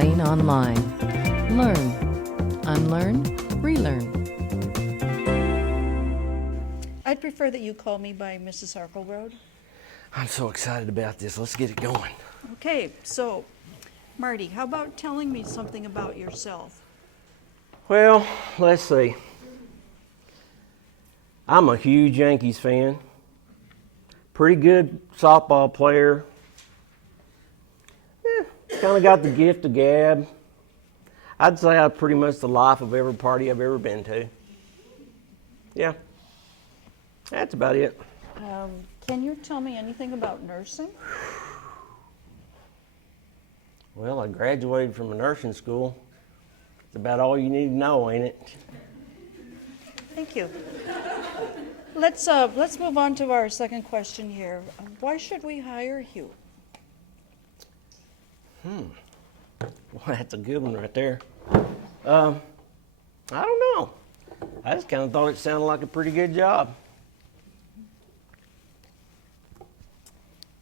Lane Online. Learn, unlearn, relearn. I'd prefer that you call me by Mrs. Harkleroad. I'm so excited about this. Let's get it going. Okay, so Marty, how about telling me something about yourself? Well, let's see. I'm a huge Yankees fan. Pretty good softball player. Kind of got the gift of gab. I'd say I'm pretty much the life of every party I've ever been to. Yeah, that's about it. Can you tell me anything about nursing? Well, I graduated from a nursing school. It's about all you need to know, ain't it? Thank you. Let's move on to our second question here. Why should we hire you? Well, that's a good one right there. I don't know. I just kind of thought it sounded like a pretty good job.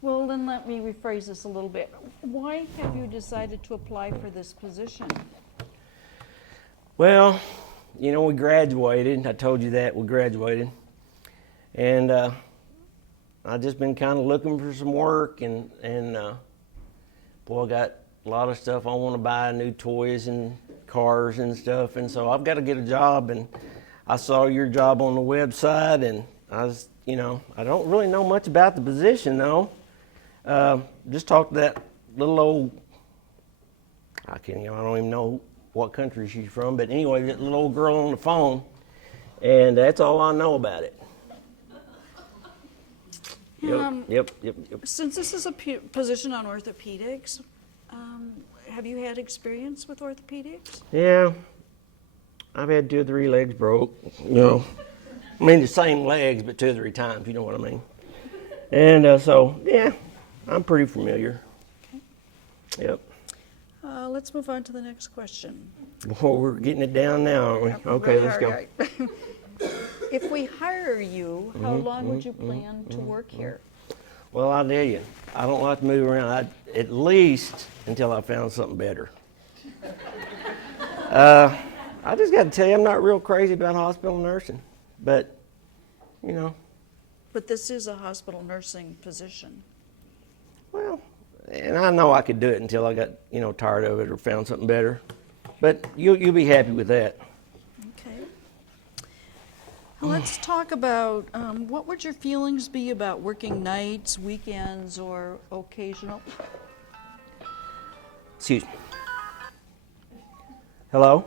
Well, then let me rephrase this a little bit. Why have you decided to apply for this position? Well, you know, we graduated. I told you that we graduated. And I've just been kind of looking for some work. And boy, I got a lot of stuff I want to buy, new toys and cars and stuff. And so I've got to get a job. And I saw your job on the website. And I was, you know, I don't really know much about the position, though. Just talked to that little old, I don't even know what country she's from, but anyway, that little old girl on the phone, and that's all I know about it. Yep. Since this is a position on orthopedics, have you had experience with orthopedics? Yeah, I've had 2 or 3 legs broke, you know. I mean, the same legs, but 2 or 3 times, you know what I mean. And so, yeah, I'm pretty familiar. Okay. Yep. Let's move on to the next question. Well, we're getting it down now, aren't we? Okay, let's go. Right. If we hire you, how long would you plan to work here? Well, I'll tell you, I don't like to move around, at least until I found something better. I just got to tell you, I'm not real crazy about hospital nursing, but, you know. But this is a hospital nursing position. Well, and I know I could do it until I got, you know, tired of it or found something better. But you'll be happy with that. Okay. Let's talk about what would your feelings be about working nights, weekends, or occasional? Excuse me. Hello?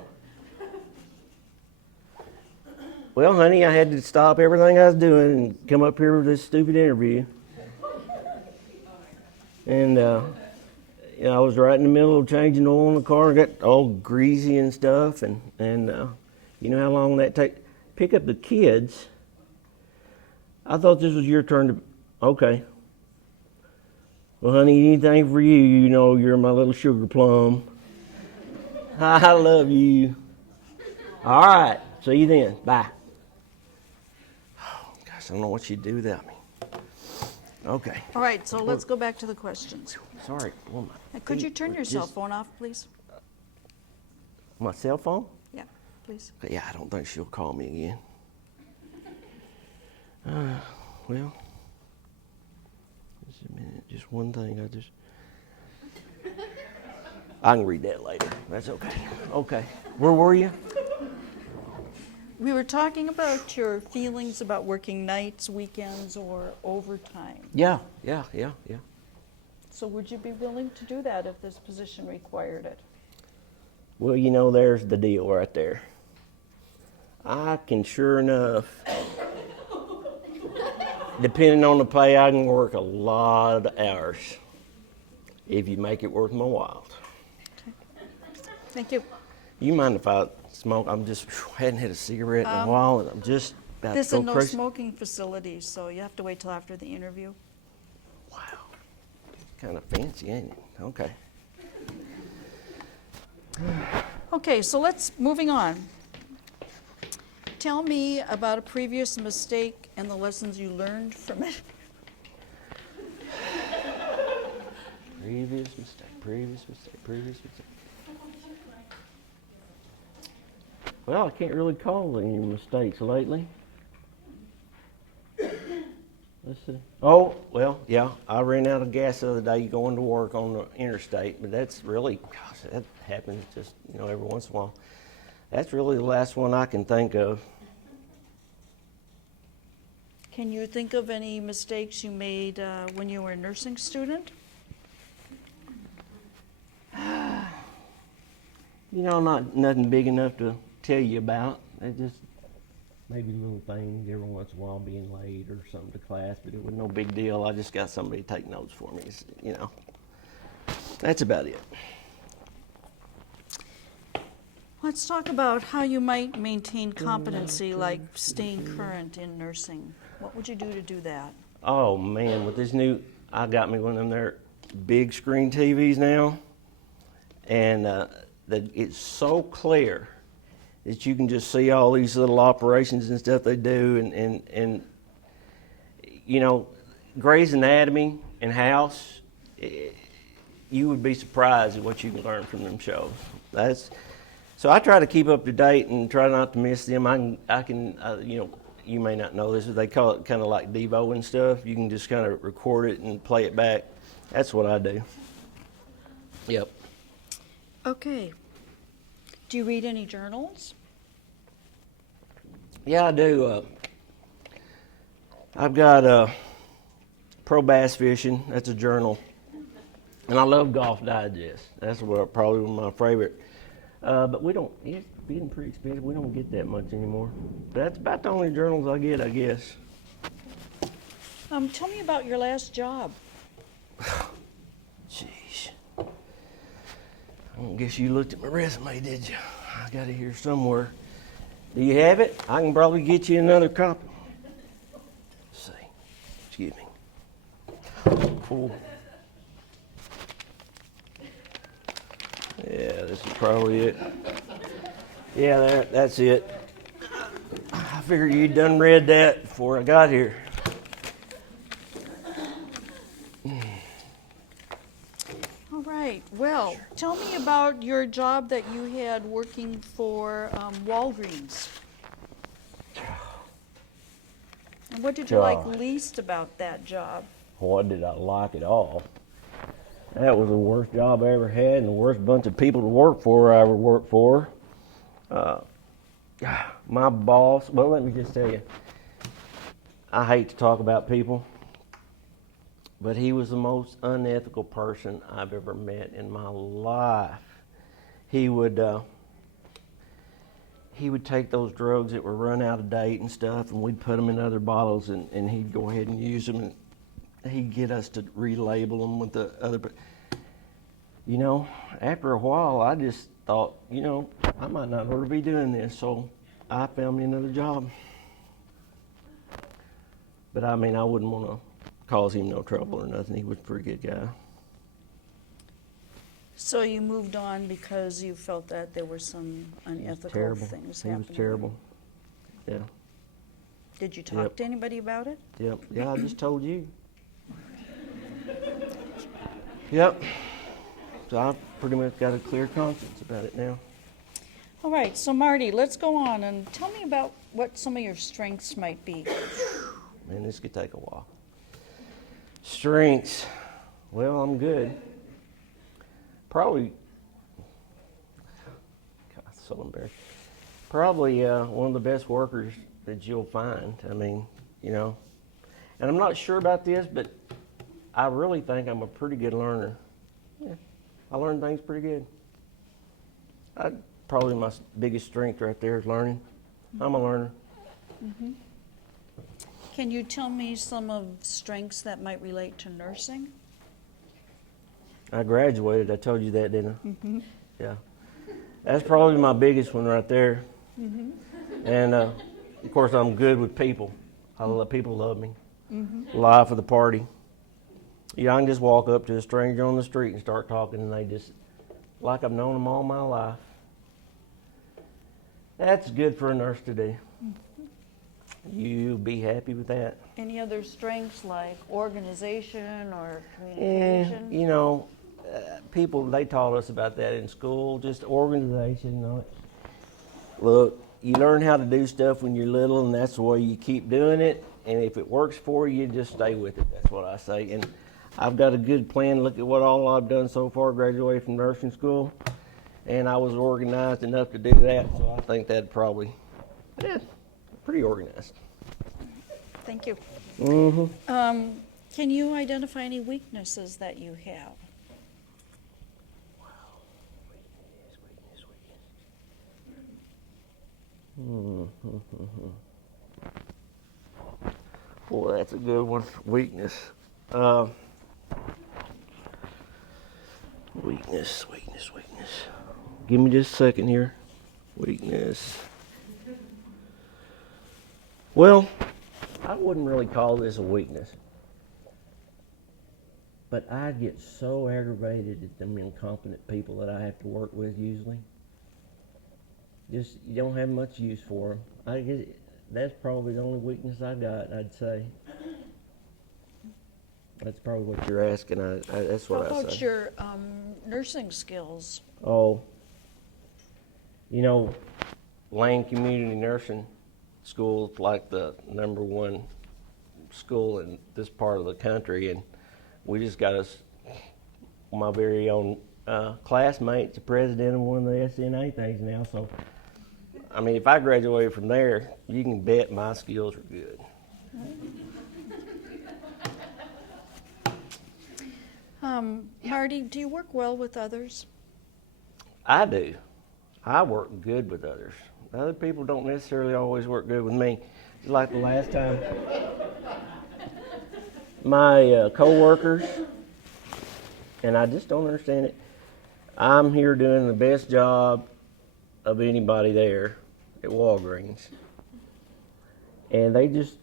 Well, honey, I had to stop everything I was doing and come up here with this stupid interview. And, you know, I was right in the middle of changing oil in the car and got all greasy and stuff. And you know how long that takes? Pick up the kids. I thought this was your turn to, okay. Well, honey, anything for you. You know, you're my little sugar plum. I love you. All right. See you then. Bye. Oh, gosh, I don't know what she'd do without me. Okay. All right, so let's go back to the questions. Sorry, woman. Could you turn your cell phone off, please? My cell phone? Yeah, please. Yeah, I don't think she'll call me again. Well, just a minute. Just one thing. I can read that later. That's okay. Okay. Where were you? We were talking about your feelings about working nights, weekends, or overtime. Yeah. So would you be willing to do that if this position required it? Well, you know, there's the deal right there. I can sure enough, depending on the pay, I can work a lot of hours if you make it worth my while. Okay. Thank you. You mind if I smoke? I'm just hadn't had a cigarette in a while, and I'm just about This to is go a crazy. no-smoking facility, so you have to wait till after the interview. Wow, kind of fancy, ain't it? Okay. Okay, so moving on. Tell me about a previous mistake and the lessons you learned from it. Previous mistake. Well, I can't really call any mistakes lately. Let's see. Oh, well, yeah, I ran out of gas the other day going to work on the interstate, but that's really, gosh, that happens just, every once in a while. That's really the last one I can think of. Can you think of any mistakes you made when you were a nursing student? Not nothing big enough to tell you about. It just maybe little things every once in a while, being late or something to class, but it was no big deal. I just got somebody to take notes for me, That's about it. Let's talk about how you might maintain competency, like staying current in nursing. What would you do that? Oh man, with this I got me one of them there big screen TVs now, and it's so clear that you can just see all these little operations and stuff they do, and Grey's Anatomy and House, you would be surprised at what you can learn from them shows. So I try to keep up to date and try not to miss them. I can you may not know this, but they call it kind of like Devo and stuff. You can just kind of record it and play it back. That's what I do. Yep. Okay. Do you read any journals? Yeah, I do. I've got Pro Bass Fishing. That's a journal. And I love Golf Digest. That's probably one of my favorite. But it's getting pretty expensive. We don't get that much anymore. But that's about the only journals I get, I guess. Tell me about your last job. Jeez. I don't guess you looked at my resume, did you? I got it here somewhere. Do you have it? I can probably get you another copy. Let's see. Excuse me. Oh. Yeah, this is probably it. Yeah, that's it. I figured you'd done read that before I got here. All right. Well, tell me about your job that you had working for Walgreens. And what did you like least about that job? What did I like at all? That was the worst job I ever had and the worst bunch of people to work for I ever worked for. My boss, well, let me just tell you, I hate to talk about people, but he was the most unethical person I've ever met in my life. He would take those drugs that were run out of date and stuff, and we'd put them in other bottles, and he'd go ahead and use them, and he'd get us to relabel them with the other. But after a while, I just thought, I might not ought to be doing this, so I found me another job. But I wouldn't want to cause him no trouble or nothing. He was a pretty good guy. So you moved on because you felt that there were some unethical things happening. He was terrible. Yeah. Did you talk to anybody about it? Yep. Yeah, I just told you. Yep. So I've pretty much got a clear conscience about it now. All right, so Marty, let's go on and tell me about what some of your strengths might be. Man, this could take a while. Strengths. Well, I'm good. Probably, God, so embarrassed. Probably one of the best workers that you'll find. And I'm not sure about this, but I really think I'm a pretty good learner. Yeah, I learn things pretty good. Probably my biggest strength right there is learning. I'm a learner. Mm-hmm. Can you tell me some of strengths that might relate to nursing? I graduated. I told you that, didn't I? Mm-hmm. Yeah. That's probably my biggest one right there. Mm-hmm. And, of course, I'm good with people. People love me. Mm-hmm. Life of the party. I can just walk up to a stranger on the street and start talking, and they just, like I've known them all my life. That's good for a nurse to do. Mm-hmm. You'll be happy with that. Any other strengths like organization or communication? People, they taught us about that in school, just organization. look, you learn how to do stuff when you're little, and that's the way you keep doing it. And if it works for you, just stay with it. That's what I say. And I've got a good plan. Look at what all I've done so far, graduated from nursing school. And I was organized enough to do that, so I think that probably, yeah, pretty organized. Thank you. Mm-hmm. Can you identify any weaknesses that you have? Boy, that's a good one. Weakness. Weakness. Give me just a second here. Weakness. Well, I wouldn't really call this a weakness. But I get so aggravated at them incompetent people that I have to work with usually. Just, you don't have much use for them. I guess that's probably the only weakness I got, I'd say. That's probably what you're asking. That's what I say. How about your nursing skills? Oh, you know, Lane Community Nursing School is like the #1 school in this part of the country, and we just got us, my very own classmate's the president of one of the SNA things now, so, I mean, if I graduated from there, you can bet my skills are good. Marty, do you work well with others? I do. I work good with others. Other people don't necessarily always work good with me. Just like the last time, my co-workers, and I just don't understand it. I'm here doing the best job of anybody there at Walgreens, and they just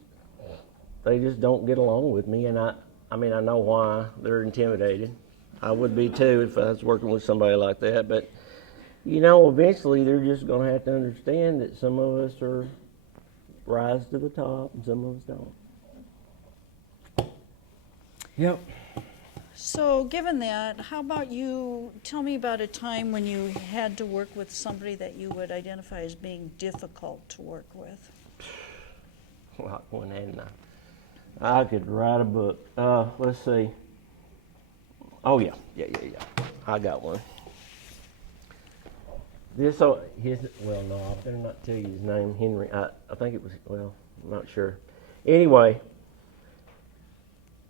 don't get along with me. And I mean, I know why. They're intimidated. I would be too if I was working with somebody like that. But, you know, eventually they're just going to have to understand that some of us rise to the top and some of us don't. Yep. So given that, how about you tell me about a time when you had to work with somebody that you would identify as being difficult to work with? Like one, hadn't I could write a book. Let's see. Oh, yeah. I got one. Well, no, I better not tell you his name, Henry. I think it was, well, I'm not sure. Anyway,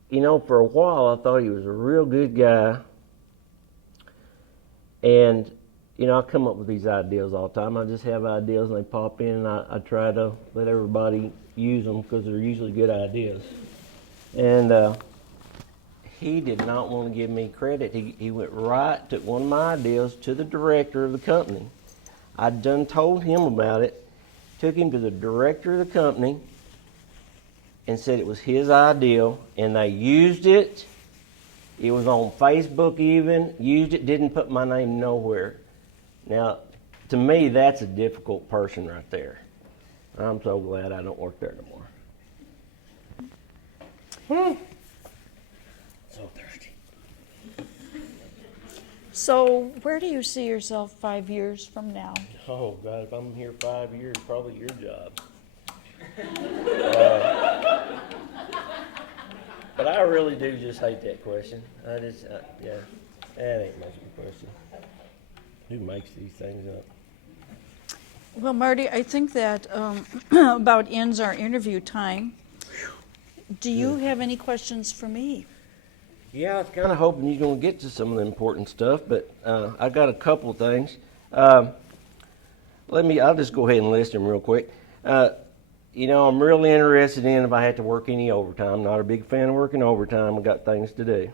you know, for a while I thought he was a real good guy. And, you know, I come up with these ideas all the time. I just have ideas and they pop in, and I try to let everybody use them because they're usually good ideas. And he did not want to give me credit. He went right, took one of my ideas to the director of the company. I'd done told him about it, took him to the director of the company and said it was his idea, and they used it. It was on Facebook even, used it, didn't put my name nowhere. Now, to me, that's a difficult person right there. I'm so glad I don't work there no more. So thirsty. So where do you see yourself 5 years from now? Oh, God, if I'm here 5 years, probably your job. But I really do just hate that question. Yeah, that ain't much of a question. Who makes these things up? Well, Marty, I think that about ends our interview time. Do you have any questions for me? Yeah, I was kind of hoping you're going to get to some of the important stuff, but I got a couple of things. I'll just go ahead and list them real quick. You know, I'm really interested in if I had to work any overtime. Not a big fan of working overtime. I've got things to do.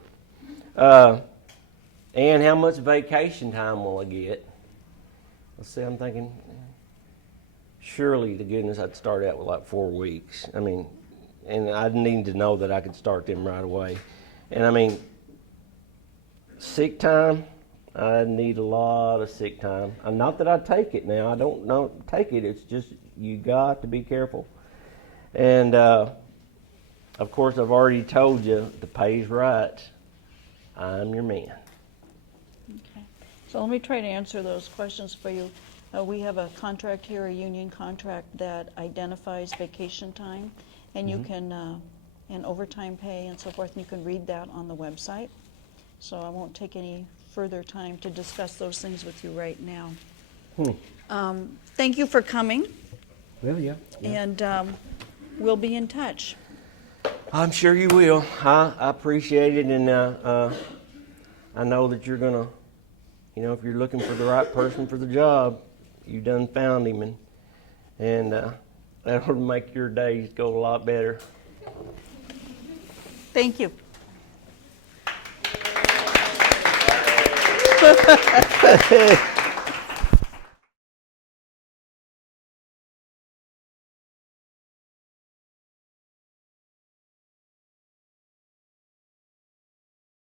And how much vacation time will I get? Let's see, I'm thinking, surely to goodness I'd start out with like 4 weeks. I mean, and I need to know that I could start them right away. And I mean, sick time, I need a lot of sick time. Not that I take it now. I don't take it. It's just you got to be careful. And, of course, I've already told you the pay's right. I'm your man. Okay. So let me try to answer those questions for you. We have a contract here, a union contract that identifies vacation time, and you can, and overtime pay and so forth, and you can read that on the website. So I won't take any further time to discuss those things with you right now. Thank you for coming, Well, yeah. and we'll be in touch. I'm sure you will. I appreciate it, and I know that you're gonna, if you're looking for the right person for the job, you done found him, and that'll make your days go a lot better. Thank you.